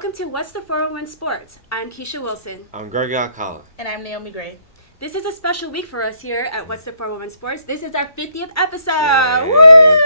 Welcome to What's the 401 Sports. I'm Keisha Wilson. I'm Gregory Alcala. And I'm Naomi Grey. This is a special week for us here at What's the 401 Sports. This is our 50th episode. Woo!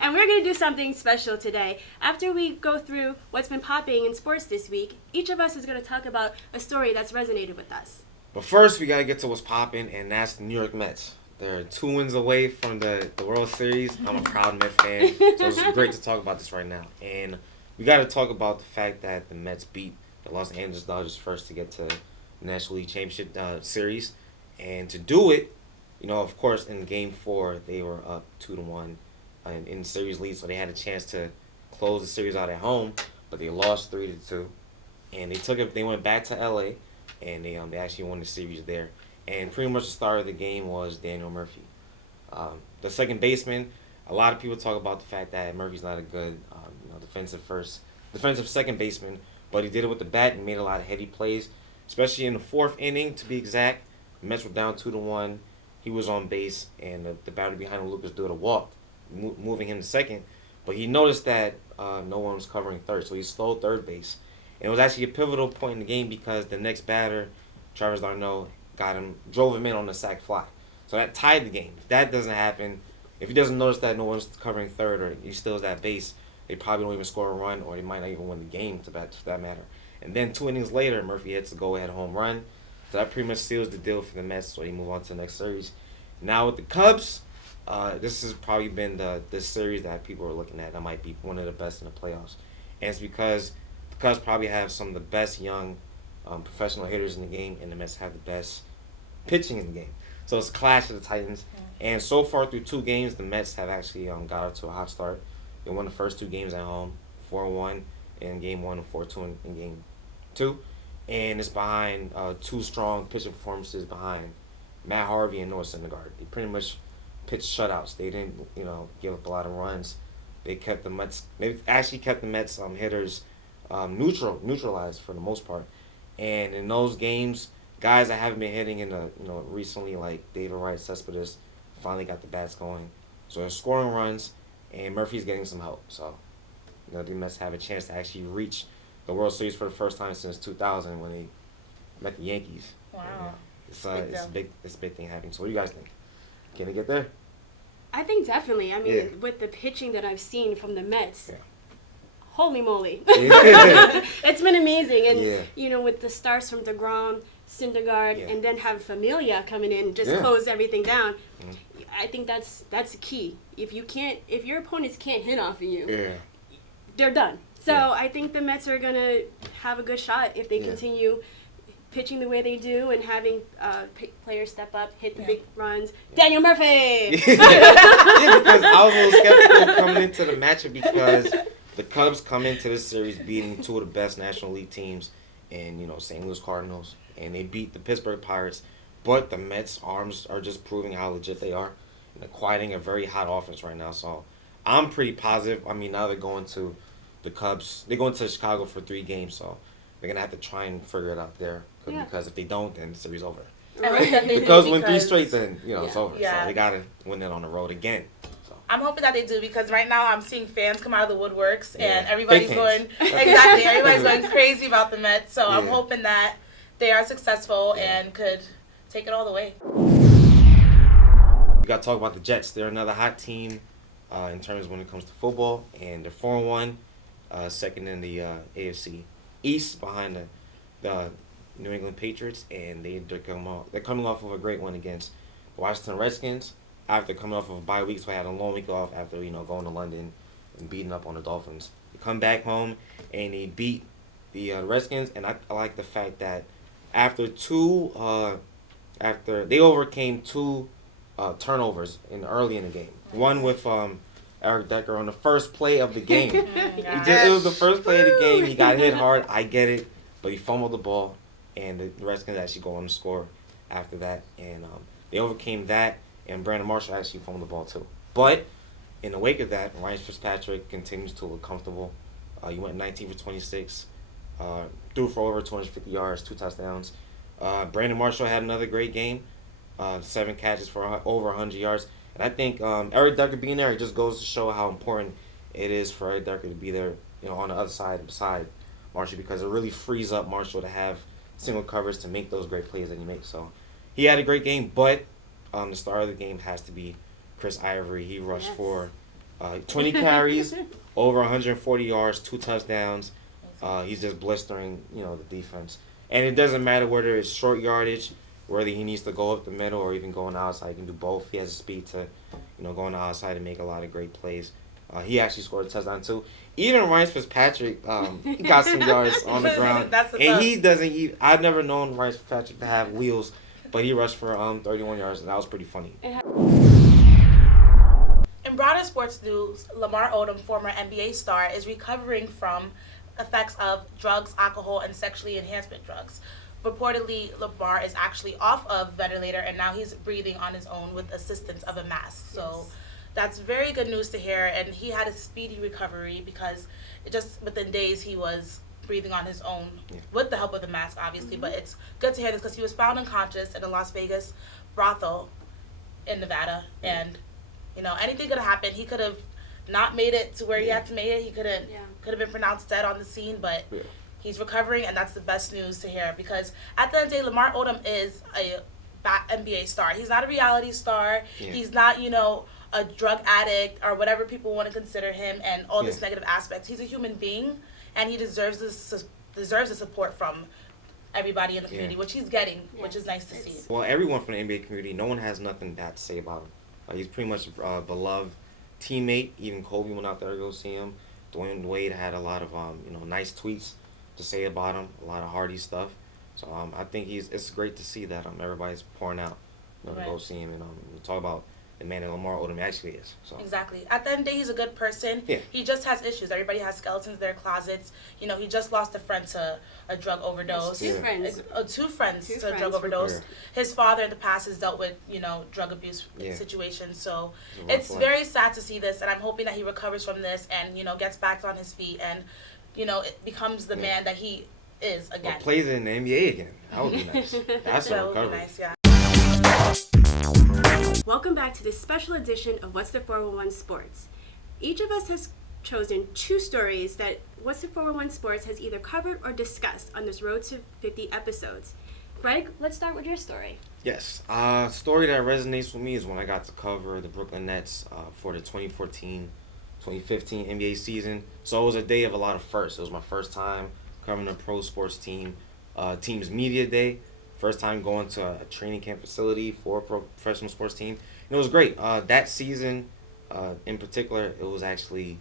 And we're going to do something special today. After we go through what's been popping in sports this week, each of us is going to talk about a story that's resonated with us. But first, we got to get to what's popping, and that's the New York Mets. They're 2 wins away from the World Series. I'm a proud Mets fan, so it's great to talk about this right now. And we got to talk about the fact that the Mets beat the Los Angeles Dodgers first to get to the National League Championship Series. And to do it, you know, of course, in Game 4, they were up 2-1 in the series lead, so they had a chance to close the series out at home, but they lost 3-2. And they went back to LA, and they actually won the series there. And pretty much the star of the game was Daniel Murphy. The second baseman, a lot of people talk about the fact that Murphy's not a good defensive second baseman, but he did it with the bat and made a lot of heady plays, especially in the 4th inning, to be exact. The Mets were down 2-1. He was on base, and the batter behind him, Lucas, did a walk, moving him to second. But he noticed that no one was covering third, so he slowed third base. And it was actually a pivotal point in the game because the next batter, Travis d'Arnaud, drove him in on the sac fly. So that tied the game. If that doesn't happen, if he doesn't notice that no one's covering third or he steals that base, they probably don't even score a run, or they might not even win the game to that matter. And then 2 innings later, Murphy hits a go-ahead home run. So that pretty much seals the deal for the Mets, so they move on to the next series. Now with the Cubs, this has probably been the series that people are looking at that might be one of the best in the playoffs. And it's because the Cubs probably have some of the best young professional hitters in the game, and the Mets have the best pitching in the game. So it's a clash of the Titans. And so far through 2 games, the Mets have actually got out to a hot start. They won the first 2 games at home, 4-1 in Game 1 and 4-2 in Game 2. And it's behind 2 strong pitching performances behind Matt Harvey and Noah Syndergaard. They pretty much pitched shutouts. They didn't, give up a lot of runs. They actually kept the Mets hitters neutralized for the most part. And in those games, guys that haven't been hitting recently, like David Wright, Cespedes, finally got the bats going. So they're scoring runs, and Murphy's getting some help. So, the Mets have a chance to actually reach the World Series for the first time since 2000 when they met the Yankees. Wow. It's a big thing happening. So what do you guys think? Can they get there? I think definitely. I mean, with the pitching that I've seen from the Mets, holy moly. It's been amazing. And, with the stars from DeGrom, Syndergaard, and then have Familia coming in and just close everything down. I think that's the key. If your opponents can't hit off of you, they're done. So I think the Mets are going to have a good shot if they continue pitching the way they do and having players step up, hit the big runs. Daniel Murphy! Because I was a little skeptical coming into the matchup because the Cubs come into this series beating 2 of the best National League teams in, St. Louis Cardinals, and they beat the Pittsburgh Pirates. But the Mets' arms are just proving how legit they are and acquiring a very hot offense right now. So I'm pretty positive. I mean, now they're going to the Cubs. They're going to Chicago for 3 games, so they're going to have to try and figure it out there. Because if they don't, then the series over. Right. The Cubs win 3 straight, then, it's over. So they got to win it on the road again. I'm hoping that they do because right now I'm seeing fans come out of the woodworks and everybody's going crazy about the Mets. So I'm hoping that they are successful and could take it all the way. We got to talk about the Jets. They're another hot team in terms when it comes to football, and they're 4-1, second in the AFC East behind the New England Patriots, and they're coming off of a great one against the Washington Redskins. After coming off of a bye week, so I had a long week off after, going to London and beating up on the Dolphins. They come back home, and they beat the Redskins, and I like the fact that after they overcame 2 turnovers early in the game. One with Eric Decker on the first play of the game. It was the first play of the game. He got hit hard. I get it, but he fumbled the ball, and the Redskins actually go on to score after that, and they overcame that. And Brandon Marshall actually fumbled the ball too. But in the wake of that, Ryan Fitzpatrick continues to look comfortable. He went 19 for 26, threw for over 250 yards, 2 touchdowns. Brandon Marshall had another great game, 7 catches for over 100 yards. And I think Eric Decker being there, it just goes to show how important it is for Eric Decker to be there on the other side beside Marshall, because it really frees up Marshall to have single coverage to make those great plays that he makes. So he had a great game, but the star of the game has to be Chris Ivory. He rushed for 20 carries, over 140 yards, 2 touchdowns. He's just blistering, the defense. And it doesn't matter whether it's short yardage, whether he needs to go up the middle or even go on the outside. He can do both. He has the speed to, go on the outside and make a lot of great plays. He actually scored a touchdown too. Even Ryan Fitzpatrick, he got some yards on the ground. And he doesn't. I've never known Ryan Fitzpatrick to have wheels, but he rushed for 31 yards, and that was pretty funny. In broader sports news, Lamar Odom, former NBA star, is recovering from effects of drugs, alcohol, and sexually enhancement drugs. Reportedly, Lamar is actually off of ventilator, and now he's breathing on his own with assistance of a mask. So that's very good news to hear, and he had a speedy recovery because just within days he was breathing on his own with the help of the mask, obviously. But it's good to hear this because he was found unconscious in a Las Vegas brothel in Nevada, and anything could have happened. He could have not made it to where he had to make it. He could have been pronounced dead on the scene, but he's recovering, and that's the best news to hear because at the end of the day, Lamar Odom is a NBA star. He's not a reality star. He's not, a drug addict or whatever people want to consider him and all this negative aspects. He's a human being, and he deserves the support from everybody in the community, which he's getting, which is nice to see. Well, everyone from the NBA community, no one has nothing bad to say about him. He's pretty much a beloved teammate. Even Kobe went out there to go see him. Dwayne Wade had a lot of nice tweets to say about him, a lot of hearty stuff. So I think it's great to see that everybody's pouring out to go see him and talk about the man that Lamar Odom actually is. So exactly. At the end of the day, he's a good person. Yeah. He just has issues. Everybody has skeletons in their closets. He just lost a friend to a drug overdose. Two friends. Two friends to a drug overdose. Yeah. His father in the past has dealt with, drug abuse situations. So it's very sad to see this, and I'm hoping that he recovers from this and, gets back on his feet and, it becomes the man that he is again. Or plays in the NBA again. That would be nice. That's a recovery. That would be nice, yeah. Welcome back to this special edition of What's the 411 Sports. Each of us has chosen 2 stories that What's the 411 Sports has either covered or discussed on this road to 50 episodes. Greg, let's start with your story. Yes. Story that resonates with me is when I got to cover the Brooklyn Nets for the 2014-2015 NBA season. So it was a day of a lot of firsts. It was my first time covering a pro sports team's media day. First time going to a training camp facility for a professional sports team. And it was great. That season, in particular, it was actually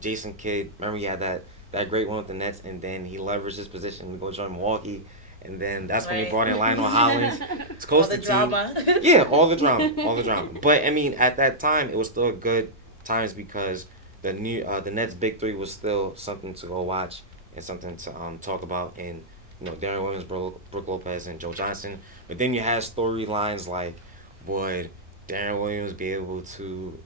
Jason Kidd. Remember, he had that great one with the Nets, and then he leveraged his position to go join Milwaukee. And then that's when he brought in Lionel Hollins. It's all the drama. Yeah, all the drama. But, at that time, it was still good times because the Nets' big three was still something to go watch and something to talk about. And Darren Williams, Brook Lopez, and Joe Johnson. But then you had storylines like, would Darren Williams be able to,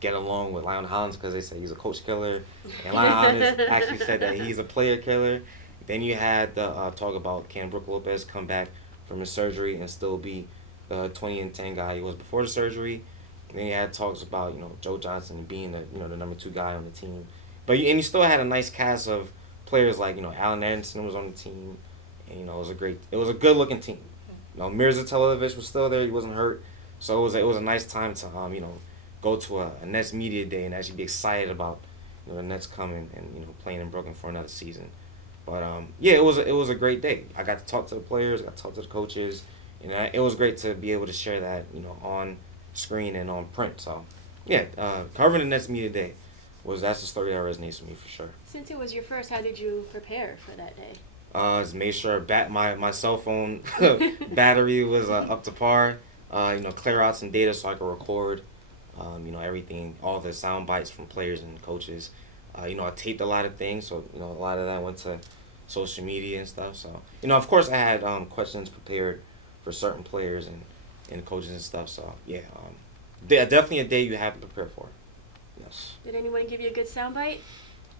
get along with Lionel Hollins because they say he's a coach killer. And Lionel Hollins actually said that he's a player killer. Then you had the talk about can Brook Lopez come back from his surgery and still be the 20-10 guy he was before the surgery. And then you had talks about, Joe Johnson being the number 2 guy on the team. But you still had a nice cast of players like, Allen Anderson was on the team, and, it was a good looking team. Mirza Televich was still there, he wasn't hurt. So it was a nice time to, go to a Nets media day and actually be excited about, the Nets coming and, playing in Brooklyn for another season. But, it was a great day. I got to talk to the players, I got to talk to the coaches, and it was great to be able to share that, on screen and on print. So, covering the Nets media day. That's the story that resonates with me for sure. Since it was your first, how did you prepare for that day? Just made sure my cell phone battery was up to par. Clear out some data so I could record, everything, all the sound bites from players and coaches. I taped a lot of things, so a lot of that went to social media and stuff. So of course I had questions prepared for certain players and coaches and stuff. So definitely a day you have to prepare for. Yes. Did anyone give you a good soundbite?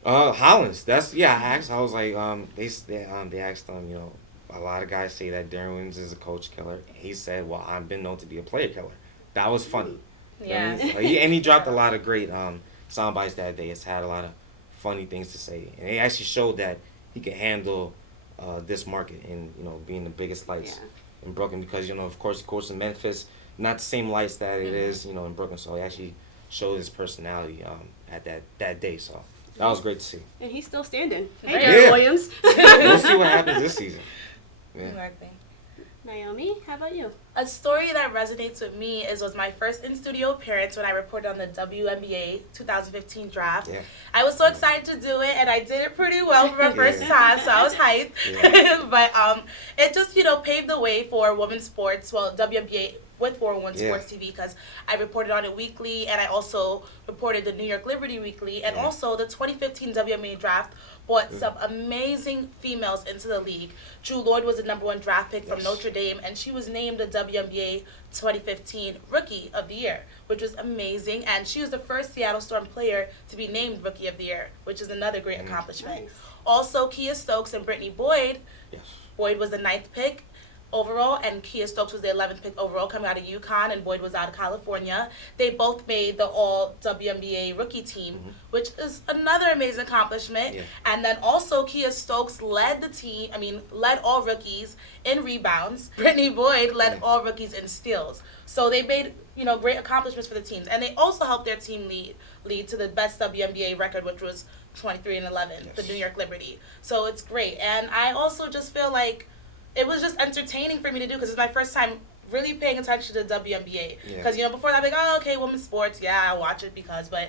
Hollins. I asked. I was like, they asked him, a lot of guys say that Darren Williams is a coach killer. He said, well, I've been known to be a player killer. That was funny. Yeah. And he dropped a lot of great sound bites that day. It's had a lot of funny things to say, and he actually showed that he could handle this market and being the biggest lights in Brooklyn, because of course in Memphis, not the same lights that it is in Brooklyn. So he actually showed his personality at that day. So that was great to see. And he's still standing. Hey, Right. Jerry Williams. We'll see what happens this season. Yeah. Exactly. Naomi, how about you? A story that resonates with me was my first in-studio appearance when I reported on the WNBA 2015 draft. Yeah. I was so excited to do it, and I did it pretty well for my first time, so I was hyped. Yeah. But it just, paved the way for women's sports, WNBA with 401 Sports TV, because I reported on it weekly, and I also reported the New York Liberty Weekly, and also the 2015 WNBA Draft brought some amazing females into the league. Drew Lloyd was the #1 draft pick from Notre Dame, and she was named the WNBA 2015 Rookie of the Year, which was amazing. And she was the first Seattle Storm player to be named Rookie of the Year, which is another great accomplishment. Nice. Also, Kia Stokes and Brittany Boyd. Yes. Boyd was the 9th pick overall, and Kia Stokes was the 11th pick overall, coming out of UConn, and Boyd was out of California. They both made the all-WNBA rookie team, which is another amazing accomplishment. Yeah. And then also Kia Stokes led all rookies in rebounds. Brittany Boyd led all rookies in steals. So they made, great accomplishments for the teams. And they also helped their team lead to the best WNBA record, which was 23-11, the New York Liberty. So it's great. And I also just feel like it was just entertaining for me to do, because it's my first time really paying attention to the WNBA. Because, before that, I'd be like, oh, okay, women's sports, I watch it but,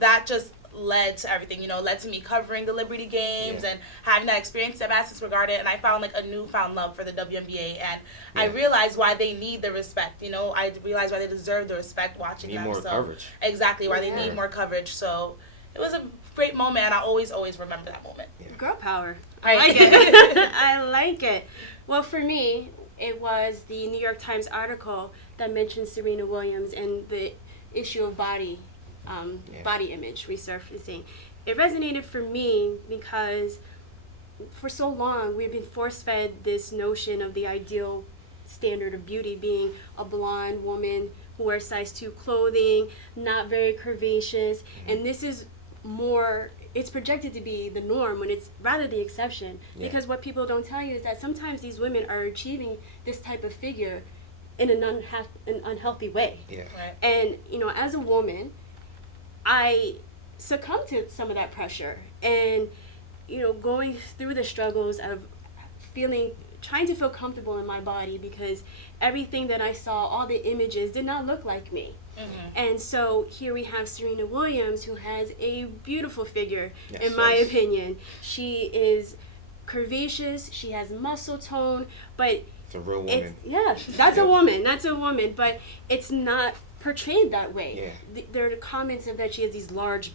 that just led to everything, led to me covering the Liberty games and having that experience at Madison Square Garden, and I found, a newfound love for the WNBA, and I realized why they need the respect, I realized why they deserve the respect watching them. Need more coverage. Exactly, why they need more coverage, so it was a great moment, and I always remember that moment. Yeah. Girl power. I like it. I like it. Well, for me, it was the New York Times article that mentioned Serena Williams and the issue of body image resurfacing. It resonated for me because for so long we've been force-fed this notion of the ideal standard of beauty being a blonde woman who wears size 2 clothing, not very curvaceous, and this is more, it's projected to be the norm when it's rather the exception. Because what people don't tell you is that sometimes these women are achieving this type of figure in an unhealthy way. Yeah. Right. And, as a woman, I succumbed to some of that pressure. And, going through the struggles of trying to feel comfortable in my body, because everything that I saw, all the images, did not look like me. And so here we have Serena Williams, who has a beautiful figure, in my opinion. She is curvaceous, she has muscle tone, but it's a real woman. That's a woman. That's a woman, but it's not portrayed that way. Yeah. There are comments of that she has these large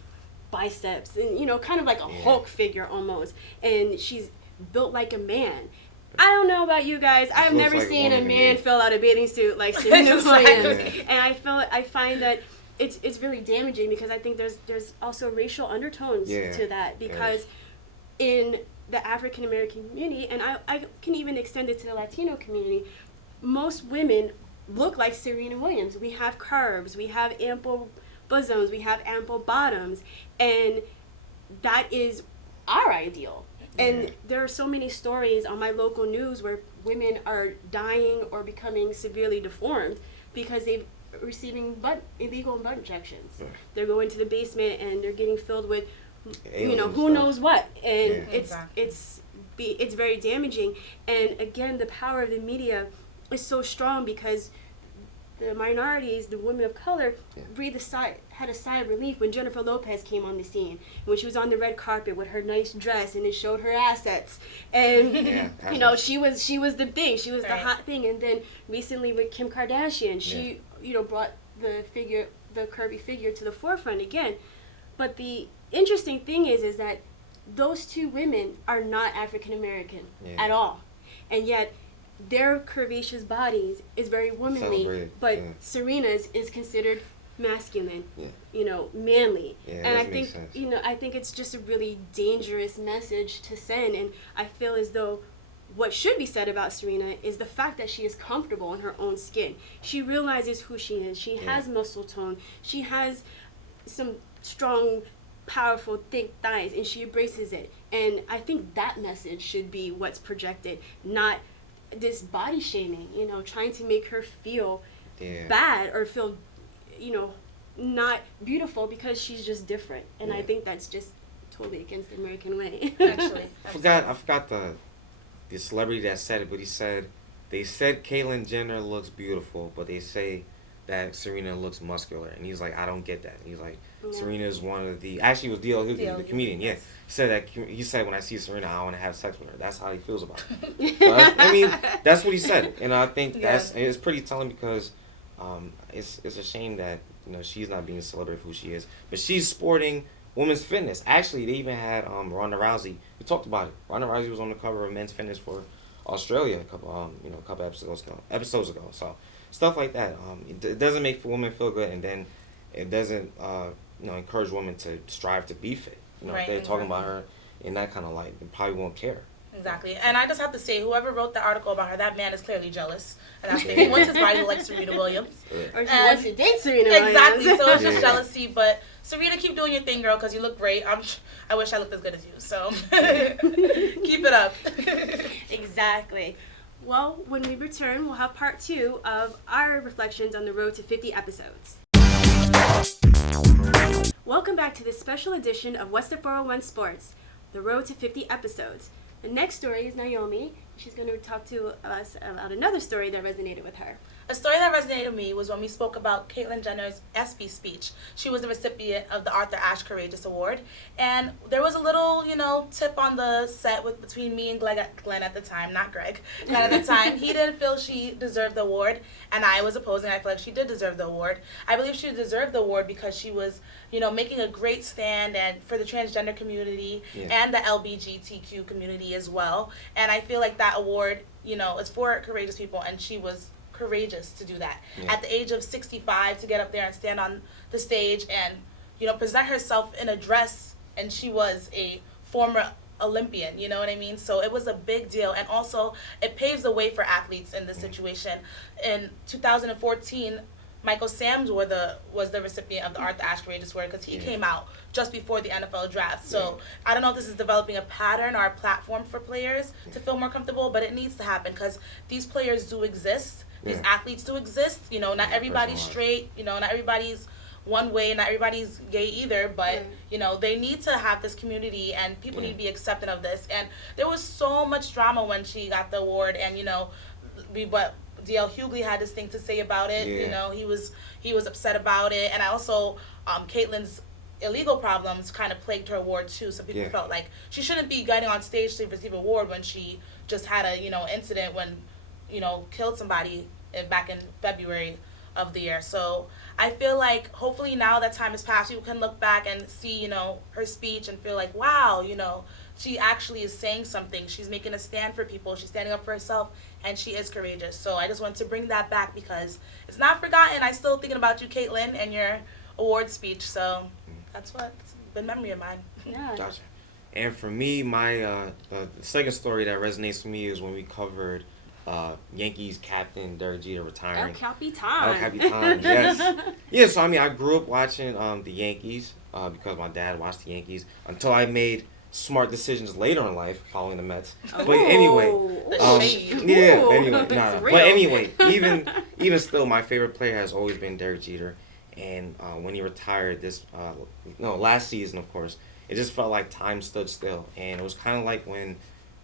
biceps, and kind of like a Hulk figure almost, and she's built like a man. I don't know about you guys. I've never seen a man fill out a bathing suit like Serena Williams, and I find that it's really damaging, because I think there's also racial undertones to that, because in the African American community, and I can even extend it to the Latino community, most women look like Serena Williams. We have curves, we have ample bosoms, we have ample bottoms, and that is our ideal. And there are so many stories on my local news where women are dying or becoming severely deformed because they're receiving illegal butt injections. They're going to the basement and they're getting filled with, who knows what. And it's very damaging. And again, the power of the media is so strong, because the minorities, the women of color, had a sigh of relief when Jennifer Lopez came on the scene, when she was on the red carpet with her nice dress and it showed her assets, and she was the thing, she was the hot thing. And then recently with Kim Kardashian, she brought the curvy figure to the forefront again. But the interesting thing is that those two women are not African American at all, and yet their curvaceous bodies is very womanly, but Serena's is considered masculine, manly. And I think I think it's just a really dangerous message to send. And I feel as though what should be said about Serena is the fact that she is comfortable in her own skin. She realizes who she is. She has muscle tone. She has some strong powerful, thick thighs, and she embraces it. And I think that message should be what's projected, not this body shaming, trying to make her feel bad or feel, not beautiful because she's just different. And I think that's just totally against the American way. Actually. I forgot the celebrity that said it, but they said Caitlyn Jenner looks beautiful, but they say that Serena looks muscular. And he's like, I don't get that. He's like, Serena is one of the, actually it was D.L. Hughley, the comedian, He said when I see Serena, I want to have sex with her. That's how he feels about it. But, I mean, that's what he said. And I think it's pretty telling because it's a shame that, she's not being celebrated for who she is. But she's sporting women's fitness. Actually, they even had Ronda Rousey. We talked about it. Ronda Rousey was on the cover of Men's Fitness for Australia a couple episodes ago. So stuff like that. It doesn't make women feel good, and then it doesn't encourage women to strive to be fit. If they're talking about her in that kind of light, they probably won't care. Exactly. And I just have to say, whoever wrote the article about her, that man is clearly jealous. And that's he wants his body to like Serena Williams. Or he wants to date Serena Williams. Exactly. So it's just jealousy. But Serena, keep doing your thing, girl, because you look great. I wish I looked as good as you. So keep it up. Exactly. Well, when we return, we'll have part 2 of our reflections on the road to 50 episodes. Welcome back to this special edition of What's the 401 Sports, the road to 50 episodes. The next story is Naomi. She's going to talk to us about another story that resonated with her. A story that resonated with me was when we spoke about Caitlyn Jenner's ESPY speech. She was the recipient of the Arthur Ashe Courageous Award. And there was a little, tip on the set between me and Glenn at the time, not Greg. Glenn at the time, he didn't feel she deserved the award, and I was opposing. I feel like she did deserve the award. I believe she deserved the award because she was, making a great stand and for the transgender community and the LGBTQ community as well. And I feel like that award, is for courageous people, and she was courageous to do that at the age of 65, to get up there and stand on the stage and present herself in a dress, and she was a former Olympian, you know what I mean? So it was a big deal, and also it paves the way for athletes in this situation. In 2014, Michael Sam's was the recipient of the Arthur Ashe Courageous Award because he came out just before the NFL draft. So I don't know if this is developing a pattern or a platform for players to feel more comfortable, but it needs to happen because these players do exist. These athletes do exist. Not everybody's straight. Not everybody's one way. Not everybody's gay either. But, they need to have this community, and people need to be accepting of this. And there was so much drama when she got the award, and, but D.L. Hughley had this thing to say about it. He was upset about it. And I also, Caitlyn's illegal problems kind of plagued her award too. So people felt like she shouldn't be getting on stage to receive an award when she just had a, incident when, killed somebody back in February of the year. So I feel like hopefully now that time has passed, people can look back and see, her speech and feel like, wow, she actually is saying something. She's making a stand for people. She's standing up for herself, and she is courageous. So I just want to bring that back because it's not forgotten. I'm still thinking about you, Caitlyn, and your award speech. So that's what's been memory of mine. Yeah. Gotcha. And for me, my the second story that resonates with me is when we covered Yankees captain Derek Jeter retiring. El Capitan. El Capitan, yes. Yeah, so I grew up watching the Yankees because my dad watched the Yankees until I made smart decisions later in life following the Mets. Oh, but anyway, But anyway, even still, my favorite player has always been Derek Jeter. And when he retired last season, of course, it just felt like time stood still. And it was kind of like when,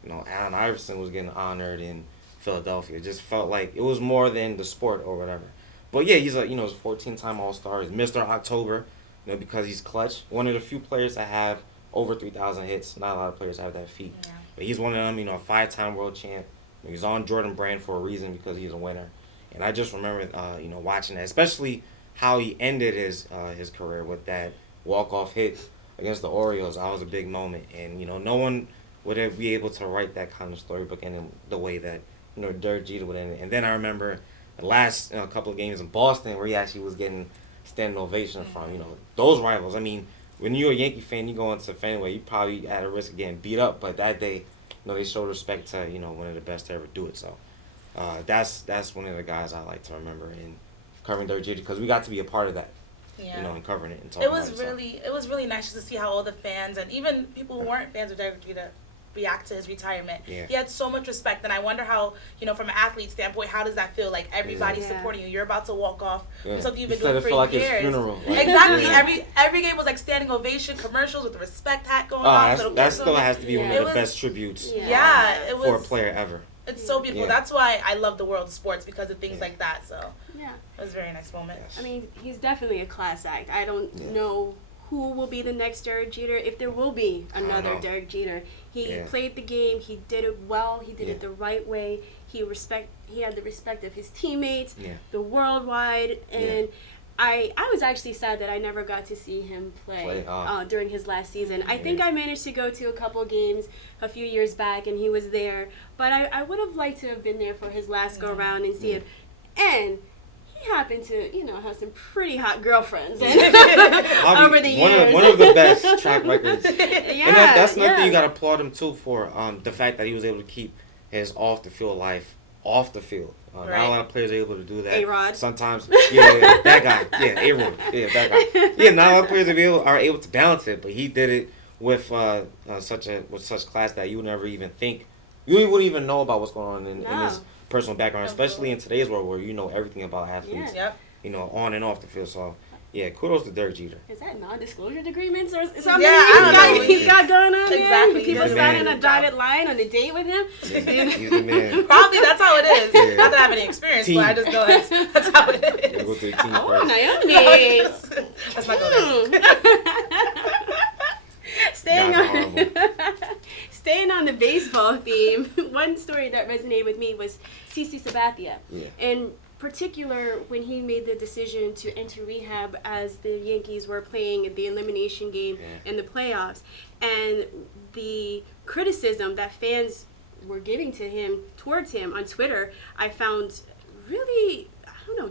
Allen Iverson was getting honored in Philadelphia. It just felt like it was more than the sport or whatever. But yeah, he's he's a 14-time All-Star. He's Mr. October, because he's clutch. One of the few players that have over 3,000 hits. Not a lot of players have that feat. Yeah. But he's one of them, a 5-time world champ. He's on Jordan brand for a reason because he's a winner. And I just remember, watching that, especially how he ended his career with that walk-off hit against the Orioles. That was a big moment. And, no one would be able to write that kind of storybook in the way that, Derek Jeter would end it. And then I remember the last couple of games in Boston where he actually was getting standing ovation from, those rivals. When you're a Yankee fan, you go into Fenway, you probably at a risk of getting beat up. But that day, they showed respect to, one of the best to ever do it. So that's one of the guys I like to remember in covering Derek Jeter because we got to be a part of that. and covering it and talking about it. It was really nice to see how all the fans and even people who weren't fans of Derek Jeter react to his retirement. Yeah. He had so much respect, and I wonder how, from an athlete standpoint, how does that feel? Like, everybody's supporting you. You're about to walk off from something you've been doing for like years. His funeral. Exactly. Every game was like standing ovation, commercials with the respect hat going on. That still has to be one of the best tributes it was, for a player ever. It's so beautiful. That's why I love the world of sports, because of things like that. So it was a very nice moment. I mean, he's definitely a class act. I don't know who will be the next Derek Jeter, if there will be another Derek Jeter. He played the game. He did it well. He did it the right way. He had the respect of his teammates, the worldwide, and I was actually sad that I never got to see him play during his last season. I think I managed to go to a couple games a few years back, and he was there. But I would have liked to have been there for his last go-around and see him. And he happened to, have some pretty hot girlfriends over the years. One of the best track records. And that's another thing you got to applaud him, too, for the fact that he was able to keep his off-the-field life off the field. Not a lot of players are able to do that. A-Rod. Sometimes, that guy. Yeah, A-Rod. Yeah, that guy. Yeah, not a lot of players are able to balance it, but he did it with such class that you would never even think. You wouldn't even know about what's going on in his personal background, especially in today's world where you know everything about athletes, on and off the field. So, kudos to Derek Jeter. Is that non-disclosure agreements or something he's got going on there? Exactly. People signing a dotted line on a date with him? He's the man. Probably that's how it is. Yeah. Not that I have any experience, but I just know that's how it is. Go to the team Naomi. Let's not go there. Staying on the baseball theme, one story that resonated with me was Sabathia. Yeah. In particular, when he made the decision to enter rehab as the Yankees were playing the elimination game in the playoffs, and the criticism that fans were giving towards him on Twitter, I found really,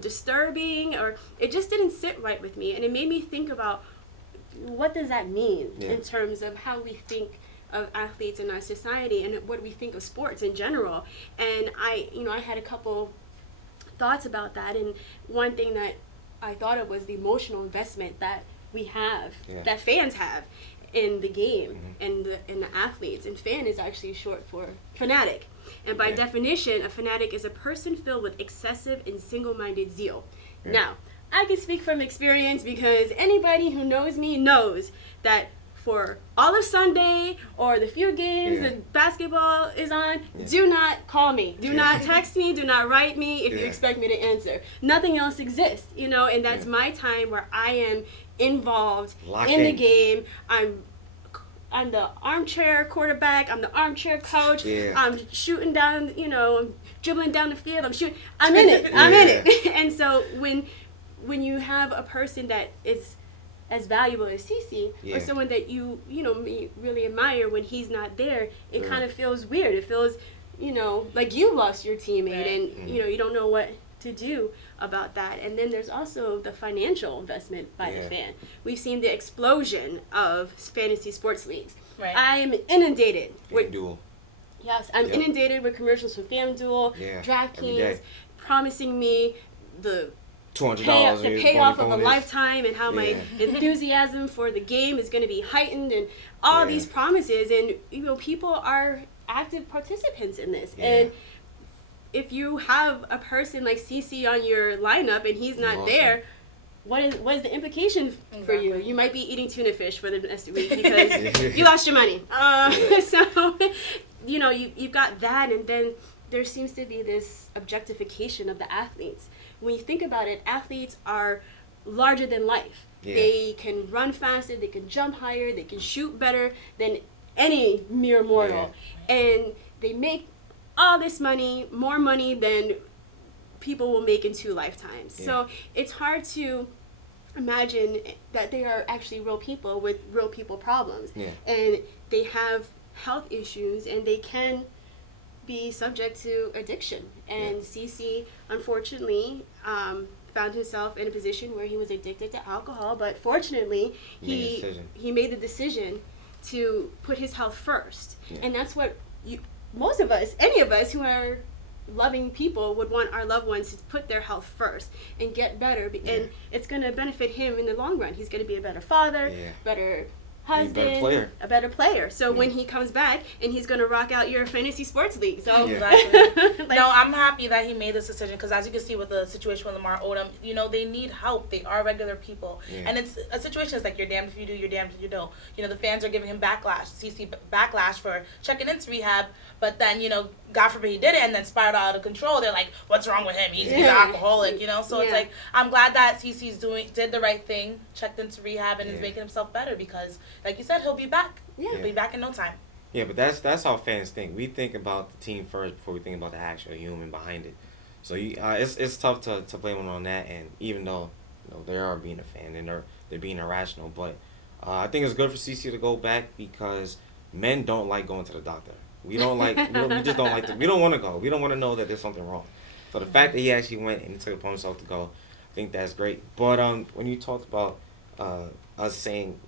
disturbing, or it just didn't sit right with me, and it made me think about what does that mean in terms of how we think of athletes in our society and what we think of sports in general. And I had a couple thoughts about that, and one thing that I thought of was the emotional investment that we have, that fans have in the game and the athletes. And fan is actually short for fanatic. And by definition, a fanatic is a person filled with excessive and single-minded zeal. Yeah. Now, I can speak from experience because anybody who knows me knows that for all of Sunday or the few games that basketball is on, do not call me. Do not text me. Do not write me if you expect me to answer. Nothing else exists, and that's my time where I am involved in the game. I'm the armchair quarterback. I'm the armchair coach. Yeah. I'm shooting down, I'm dribbling down the field. I'm in it. I'm in it. And so when you have a person that is as valuable as Cece, or someone that you really admire, when he's not there, it kind of feels weird. It feels, like you lost your teammate, and you don't know what to do about that. And then there's also the financial investment by the fan. We've seen the explosion of fantasy sports leagues. Right. I am inundated with FanDuel. Yes, I'm inundated with commercials from FanDuel, DraftKings, promising me the $200 the payoff of a lifetime, and how my enthusiasm for the game is going to be heightened, and all these promises. And people are active participants in this. And if you have a person like CeCe on your lineup and he's not there, what is the implication for you? You might be eating tuna fish for the next week because you lost your money. So you've got that, and then there seems to be this objectification of the athletes. When you think about it, athletes are larger than life. Yeah. They can run faster, they can jump higher, they can shoot better than any mere mortal. Yeah. And they make all this money, more money than people will make in 2 lifetimes. Yeah. So it's hard to imagine that they are actually real people with real people problems. Yeah. And they have health issues, and they can be subject to addiction. And CeCe, unfortunately, found himself in a position where he was addicted to alcohol, but fortunately he made the decision to put his health first. And that's what most of us, any of us who are loving people would want our loved ones to put their health first and get better, and it's going to benefit him in the long run. He's going to be a better father, better husband, a better player. So when he comes back, and he's going to rock out your fantasy sports league. So exactly. No, I'm happy that he made this decision, because as you can see with the situation with Lamar Odom, you know, they need help. They are regular people. And it's a situation that's like, you're damned if you do, you're damned if you don't. You know, the fans are giving him CC backlash for checking into rehab, but then, you know, God forbid he did it and then spiraled out of control. They're like, what's wrong with him? He's an alcoholic, you know? So it's like, I'm glad that CC's did the right thing, checked into rehab, and is making himself better, because, like you said, he'll be back. He'll be back in no time. Yeah, but that's how fans think. We think about the team first before we think about the actual human behind it. So it's tough to blame them on that. And even though, you know, they are being a fan and they're being irrational, but I think it's good for CC to go back, because men don't like going to the doctor. We don't like. We just don't like. We don't want to go. We don't want to know that there's something wrong. So the fact that he actually went and he took it upon himself to go, I think that's great. But when you talked about us saying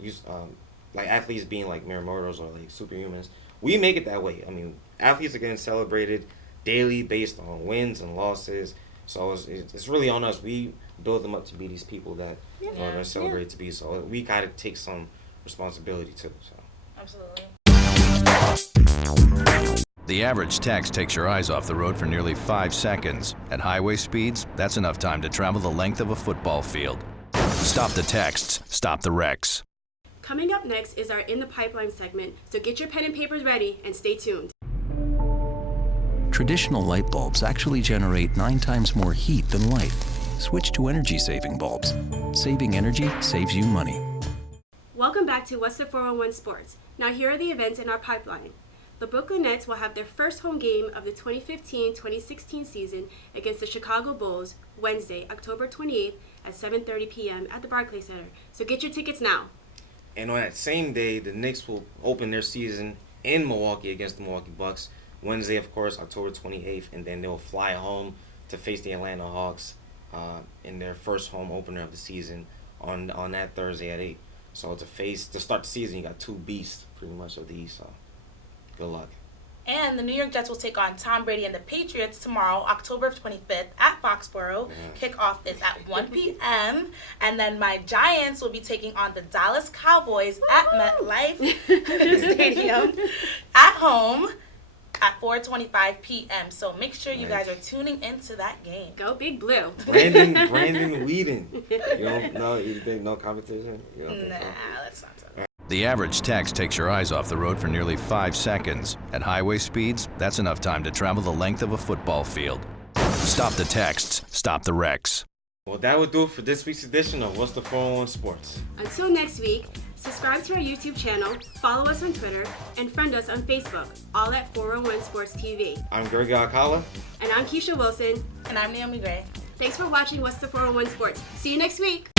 like athletes being like mere mortals or like superhumans, we make it that way. I mean, athletes are getting celebrated daily based on wins and losses. So it's really on us. We build them up to be these people that they're celebrated to be. So we got to take some responsibility too. So absolutely. The average text takes your eyes off the road for nearly 5 seconds. At highway speeds, that's enough time to travel the length of a football field. Stop the texts, stop the wrecks. Coming up next is our In the Pipeline segment, so get your pen and papers ready and stay tuned. Traditional light bulbs actually generate 9 times more heat than light. Switch to energy-saving bulbs. Saving energy saves you money. Welcome back to What's the 411 Sports. Now here are the events in our pipeline. The Brooklyn Nets will have their first home game of the 2015-2016 season against the Chicago Bulls Wednesday, October 28th at 7:30 p.m. at the Barclays Center. So get your tickets now. And on that same day, the Knicks will open their season in Milwaukee against the Milwaukee Bucks. Wednesday, of course, October 28th, and then they'll fly home to face the Atlanta Hawks in their first home opener of the season on that Thursday at 8. So to start the season, you got 2 beasts pretty much of these. So good luck. And the New York Jets will take on Tom Brady and the Patriots tomorrow, October 25th at Foxborough. Kickoff is at 1 p.m. And then my Giants will be taking on the Dallas Cowboys at MetLife Stadium at home at 4:25 p.m. So make sure you guys are tuning into that game. Go Big Blue. Brandon Whedon. You don't know? You think no competition? You don't think so? Let's not talk. The average text takes your eyes off the road for nearly 5 seconds. At highway speeds, that's enough time to travel the length of a football field. Stop the texts, stop the wrecks. Well, that would do it for this week's edition of What's the 411 Sports. Until next week, subscribe to our YouTube channel, follow us on Twitter, and friend us on Facebook, all at 411 Sports TV. I'm Gregory Alcala. And I'm Keisha Wilson. And I'm Naomi Grey. Thanks for watching What's the 411 Sports. See you next week.